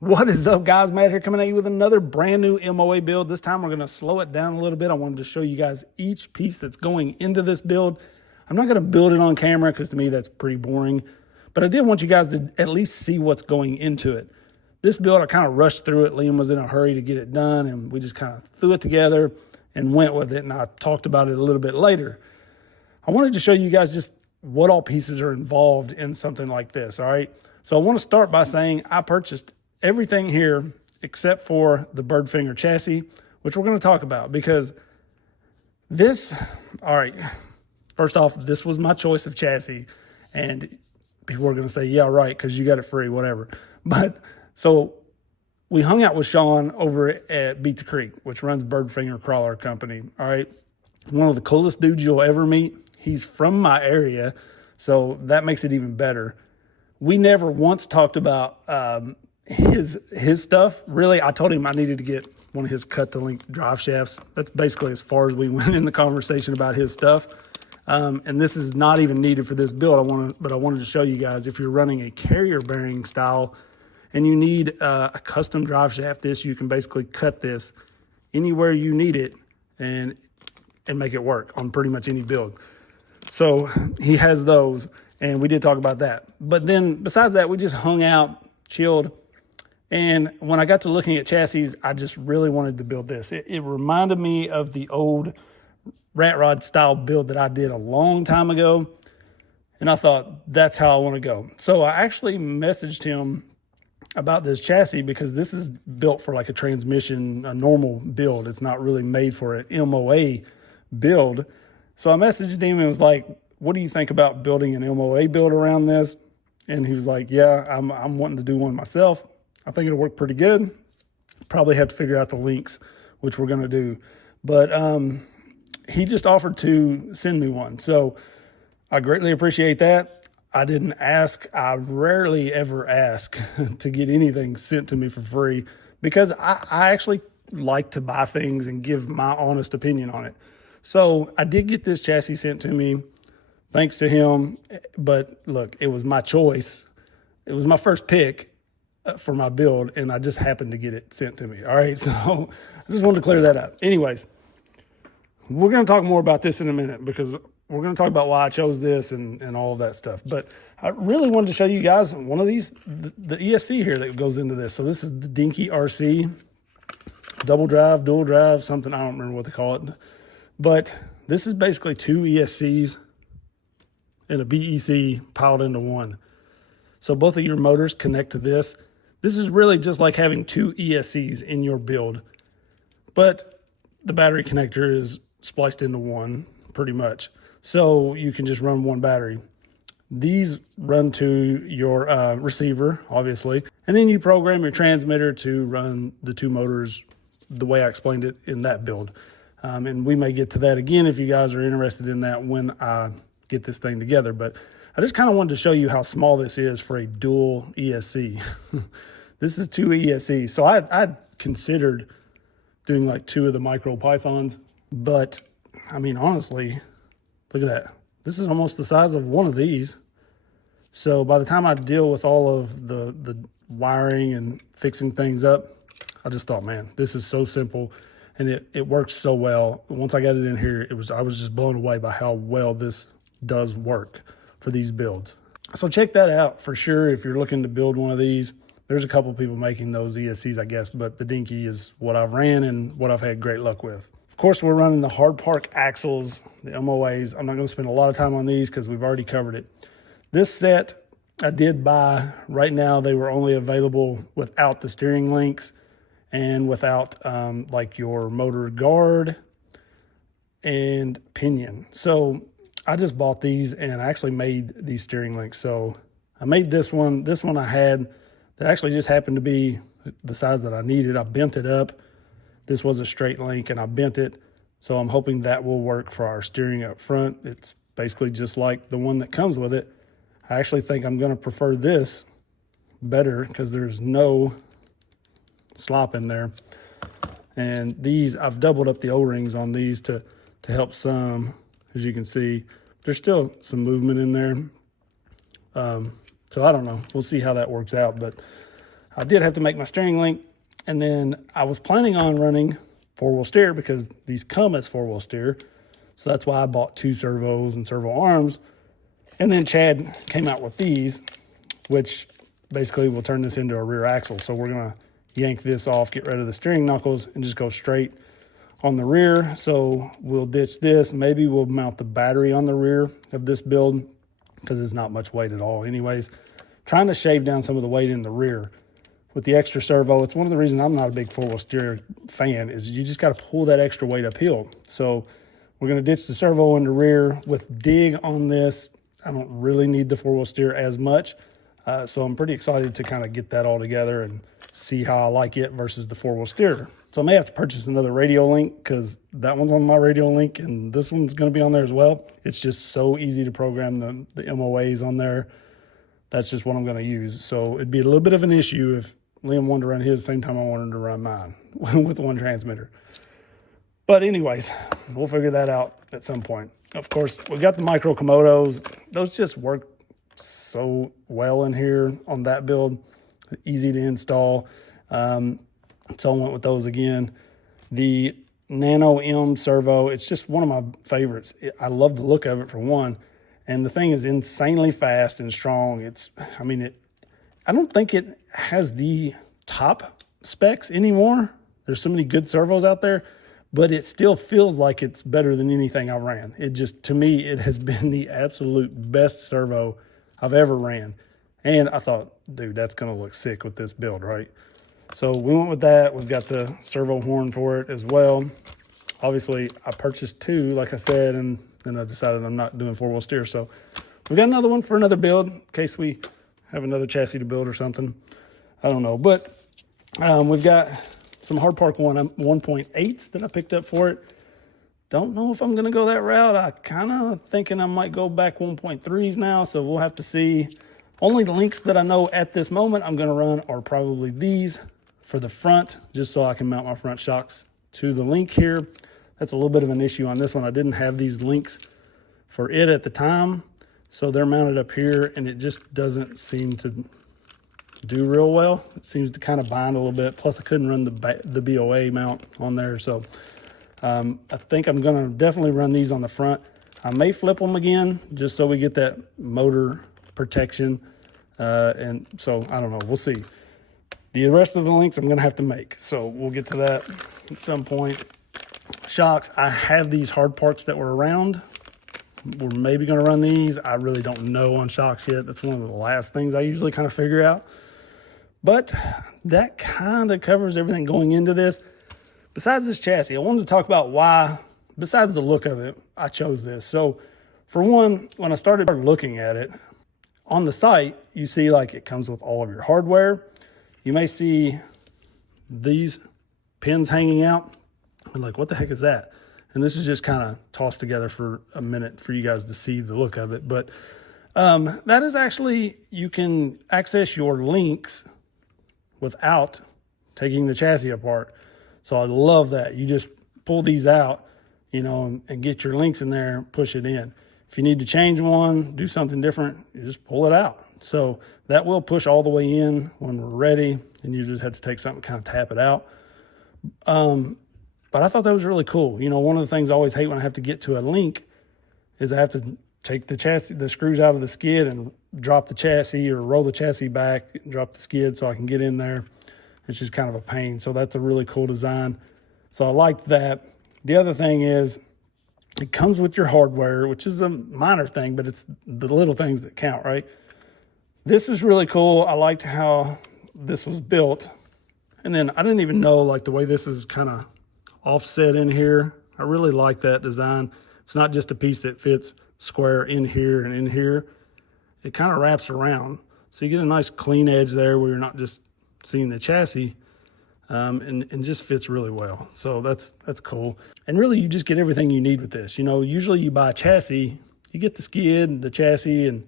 What is up, guys? Matt here, coming at you with another brand new MOA build. This time we're going to slow it down a little bit. I wanted to show you guys each piece that's going into this build. I'm not going to build it on camera because to me that's pretty boring, but I did want you guys to at least see what's going into it. This build, I kind of rushed through it. Liam was in a hurry to get it done, and we just kind of threw it together and went with it, and I talked about it a little bit later. I wanted to show you guys just what all pieces are involved in something like this, all right? So I want to start by saying I purchased everything here except for the bird finger chassis, which we're going to talk about because this, all right, first off, this was my choice of chassis, and people are going to say, yeah, right, because you got it free, whatever. But so we hung out with Sean over at Beat the Creek, which runs Finger Crawler Company, all right? One of the coolest dudes you'll ever meet. He's from my area, so that makes it even better. We never once talked about his stuff. Really, I told him I needed to get one of his cut-to-length drive shafts. That's basically as far as we went in the conversation about his stuff. And this is not even needed for this build. But I wanted to show you guys, if you're running a carrier bearing style and you need a custom drive shaft, you can basically cut this anywhere you need it and make it work on pretty much any build. So he has those, and we did talk about that. But then besides that, we just hung out, chilled. And when I got to looking at chassis, I just really wanted to build this. It reminded me of the old rat rod style build that I did a long time ago. And I thought, that's how I want to go. So I actually messaged him about this chassis because this is built for like a transmission, a normal build. It's not really made for an MOA build. So I messaged him and was like, what do you think about building an MOA build around this? And he was like, yeah, I'm wanting to do one myself. I think it'll work pretty good. Probably have to figure out the links, which we're going to do. But he just offered to send me one. So I greatly appreciate that. I didn't ask. I rarely ever ask to get anything sent to me for free because I actually like to buy things and give my honest opinion on it. So I did get this chassis sent to me thanks to him. But look, it was my choice. It was my first pick for my build, and I just happened to get it sent to me. All right, so I just wanted to clear that up. Anyways, we're going to talk more about this in a minute because we're going to talk about why I chose this and all of that stuff. But I really wanted to show you guys one of these, the ESC here that goes into this. So this is the DinkyRC double drive, dual drive, something, I don't remember what they call it. But this is basically two ESCs and a BEC piled into one. So both of your motors connect to this. This is really just like having two ESCs in your build, but the battery connector is spliced into one pretty much. So you can just run one battery. These run to your receiver, obviously, and then you program your transmitter to run the two motors the way I explained it in that build. And we may get to that again if you guys are interested in that when I get this thing together. But I just kind of wanted to show you how small this is for a dual ESC. This is two ESCs. So I considered doing like two of the micro pythons, but I mean, honestly, look at that. This is almost the size of one of these. So by the time I deal with all of the wiring and fixing things up, I just thought, man, this is so simple and it works so well. Once I got it in here, I was just blown away by how well this does work for these builds. So check that out for sure if you're looking to build one of these. There's a couple people making those ESCs, I guess, but the Dinky is what I've ran and what I've had great luck with. Of course, we're running the hard park axles, the MOAs. I'm not going to spend a lot of time on these because we've already covered it. This set I did buy. Right now, they were only available without the steering links and without like your motor guard and pinion. So I just bought these and I actually made these steering links. So I made this one. This one I had that actually just happened to be the size that I needed. I bent it up. This was a straight link and I bent it. So I'm hoping that will work for our steering up front. It's basically just like the one that comes with it. I actually think I'm going to prefer this better because there's no slop in there. And these, I've doubled up the O-rings on these to help some. As you can see, there's still some movement in there. So I don't know. We'll see how that works out. But I did have to make my steering link, and then I was planning on running 4-wheel steer because these come as 4-wheel steer. So that's why I bought 2 servos and servo arms. And then Chad came out with these, which basically will turn this into a rear axle. So we're gonna yank this off, get rid of the steering knuckles, and just go straight on the rear. So we'll ditch this. Maybe we'll mount the battery on the rear of this build because it's not much weight at all anyways. Trying to shave down some of the weight in the rear with the extra servo. It's one of the reasons I'm not a big 4-wheel steer fan, is you just got to pull that extra weight uphill. So we're going to ditch the servo in the rear. With dig on this, I don't really need the 4-wheel steer as much. So I'm pretty excited to kind of get that all together and see how I like it versus the 4-wheel steer. So I may have to purchase another Radiolink because that one's on my Radiolink and this one's going to be on there as well. It's just so easy to program the MOAs on there. That's just what I'm going to use. So it'd be a little bit of an issue if Liam wanted to run his same time I wanted to run mine with one transmitter. But anyways, we'll figure that out at some point. Of course, we got the micro Komodos. Those just work so well in here on that build. Easy to install. So I went with those again. The Nano M servo, it's just one of my favorites. I love the look of it for one. And the thing is insanely fast and strong. I don't think it has the top specs anymore. There's so many good servos out there, but it still feels like it's better than anything I've ran. It just, to me, it has been the absolute best servo I've ever ran. And I thought, dude, that's gonna look sick with this build, right? So we went with that. We've got the servo horn for it as well. Obviously, I purchased 2, like I said, and then I decided I'm not doing 4-wheel steer. So we got another one for another build in case we have another chassis to build or something. I don't know. But we've got some Hard Park 1.8s that I picked up for it. Don't know if I'm going to go that route. I kind of thinking I might go back 1.3s now, so we'll have to see. Only links that I know at this moment I'm going to run are probably these for the front, just so I can mount my front shocks to the link here. That's a little bit of an issue on this one. I didn't have these links for it at the time, so they're mounted up here, and it just doesn't seem to do real well. It seems to kind of bind a little bit. Plus, I couldn't run the BOA mount on there, so I think I'm going to definitely run these on the front. I may flip them again just so we get that motor protection, and so I don't know. We'll see. The rest of the links I'm going to have to make, so we'll get to that at some point. Shocks, I have these hard parts that were around. We're maybe going to run these. I really don't know on shocks yet. That's one of the last things I usually kind of figure out. But that kind of covers everything going into this. Besides this chassis, I wanted to talk about why, besides the look of it, I chose this. So for one, when I started looking at it, on the site, you see like it comes with all of your hardware. You may see these pins hanging out. I'm like, what the heck is that? And this is just kind of tossed together for a minute for you guys to see the look of it. But that is actually, you can access your links without taking the chassis apart. So I love that. You just pull these out, you know, and get your links in there, push it in. If you need to change one, do something different, you just pull it out. So that will push all the way in when we're ready, and you just have to take something, kind of tap it out. But I thought that was really cool. You know, one of the things I always hate when I have to get to a link is I have to take the chassis, the screws out of the skid and drop the chassis, or roll the chassis back, drop the skid so I can get in there. It's just kind of a pain. So that's a really cool design. So I liked that. The other thing is it comes with your hardware, which is a minor thing, but it's the little things that count, right? This is really cool. I liked how this was built. And then I didn't even know like the way this is kind of offset in here. I really like that design. It's not just a piece that fits square in here and in here. It kind of wraps around. So you get a nice clean edge there where you're not just seeing the chassis, and just fits really well. So that's cool. And really you just get everything you need with this. You know, usually you buy a chassis, you get the skid, the chassis, and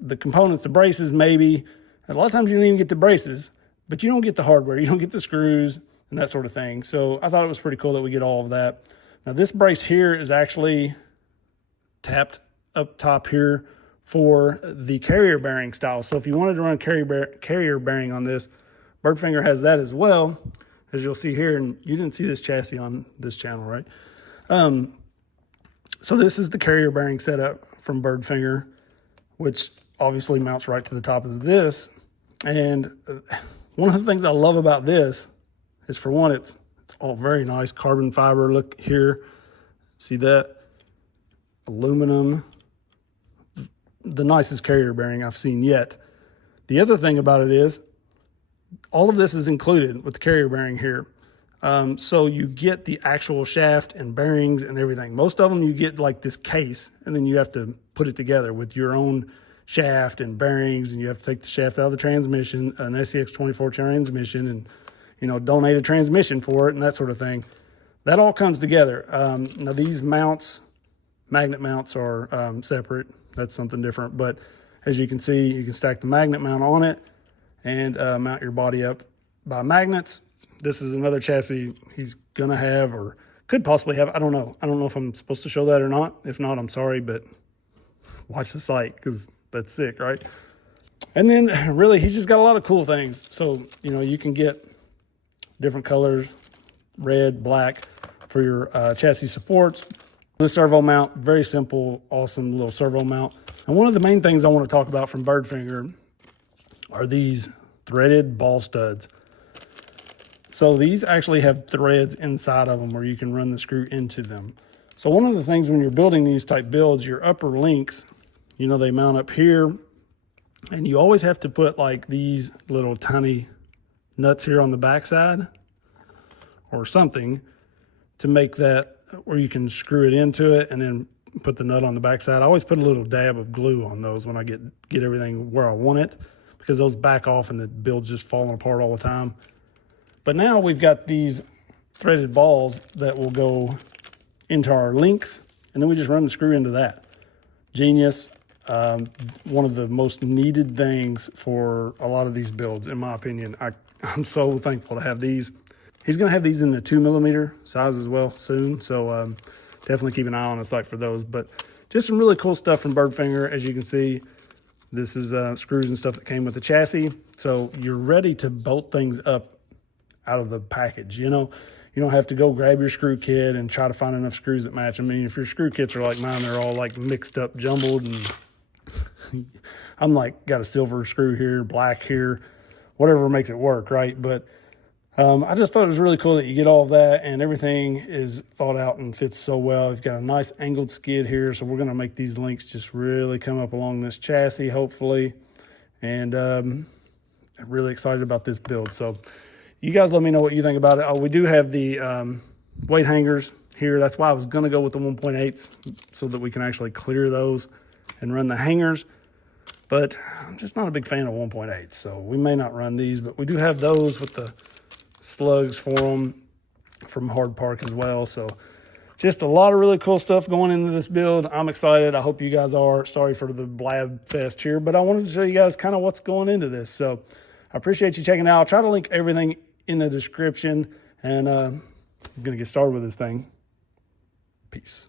the components, the braces maybe. And a lot of times you don't even get the braces, but you don't get the hardware. You don't get the screws and that sort of thing. So I thought it was pretty cool that we get all of that. Now this brace here is actually tapped up top here for the carrier bearing style. So if you wanted to run carrier bearing on this, Birdfinger has that as well, as you'll see here. And you didn't see this chassis on this channel, right? So this is the carrier bearing setup from Birdfinger, which obviously mounts right to the top of this. And one of the things I love about this is, for one, it's all very nice carbon fiber. Look here, see that? Aluminum, the nicest carrier bearing I've seen yet. The other thing about it is, all of this is included with the carrier bearing here. So you get the actual shaft and bearings and everything. Most of them you get like this case, and then you have to put it together with your own shaft and bearings, and you have to take the shaft out of the transmission, an SCX24 transmission, and, you know, donate a transmission for it and that sort of thing. That all comes together. Now these mounts, magnet mounts, are separate. That's something different. But as you can see, you can stack the magnet mount on it and mount your body up by magnets. This is another chassis he's gonna have, or could possibly have. I don't know. I don't know if I'm supposed to show that or not. If not, I'm sorry, but watch the site, because that's sick, right? And then really, he's just got a lot of cool things. So, you know, you can get different colors, red, black, for your chassis supports. The servo mount, very simple, awesome little servo mount. And one of the main things I want to talk about from Birdfinger are these threaded ball studs. So these actually have threads inside of them where you can run the screw into them. So one of the things when you're building these type builds, your upper links, you know, they mount up here, and you always have to put like these little tiny nuts here on the backside or something to make that where you can screw it into it and then put the nut on the backside. I always put a little dab of glue on those when I get everything where I want it, because those back off and the build's just falling apart all the time. But now we've got these threaded balls that will go into our links, and then we just run the screw into that. Genius. One of the most needed things for a lot of these builds, in my opinion. I'm so thankful to have these. He's going to have these in the 2mm size as well soon, so definitely keep an eye on the site for those. But just some really cool stuff from Birdfinger. As you can see, this is screws and stuff that came with the chassis, so you're ready to bolt things up out of the package. You know, you don't have to go grab your screw kit and try to find enough screws that match. I mean, if your screw kits are like mine, they're all like mixed up, jumbled, and I'm like, got a silver screw here, black here, whatever makes it work, right? But I just thought it was really cool that you get all of that, and everything is thought out and fits so well. You've got a nice angled skid here, so we're going to make these links just really come up along this chassis, hopefully. And I'm really excited about this build. So you guys let me know what you think about it. Oh, we do have the weight hangers here. That's why I was going to go with the 1.8s, so that we can actually clear those and run the hangers. But I'm just not a big fan of 1.8, so we may not run these, but we do have those with the slugs for them from Hard Park as well. So just a lot of really cool stuff going into this build. I'm excited. I hope you guys are. Sorry for the blab fest here, but I wanted to show you guys kind of what's going into this. So I appreciate you checking it out. I'll try to link everything in the description, and I'm going to get started with this thing. Peace.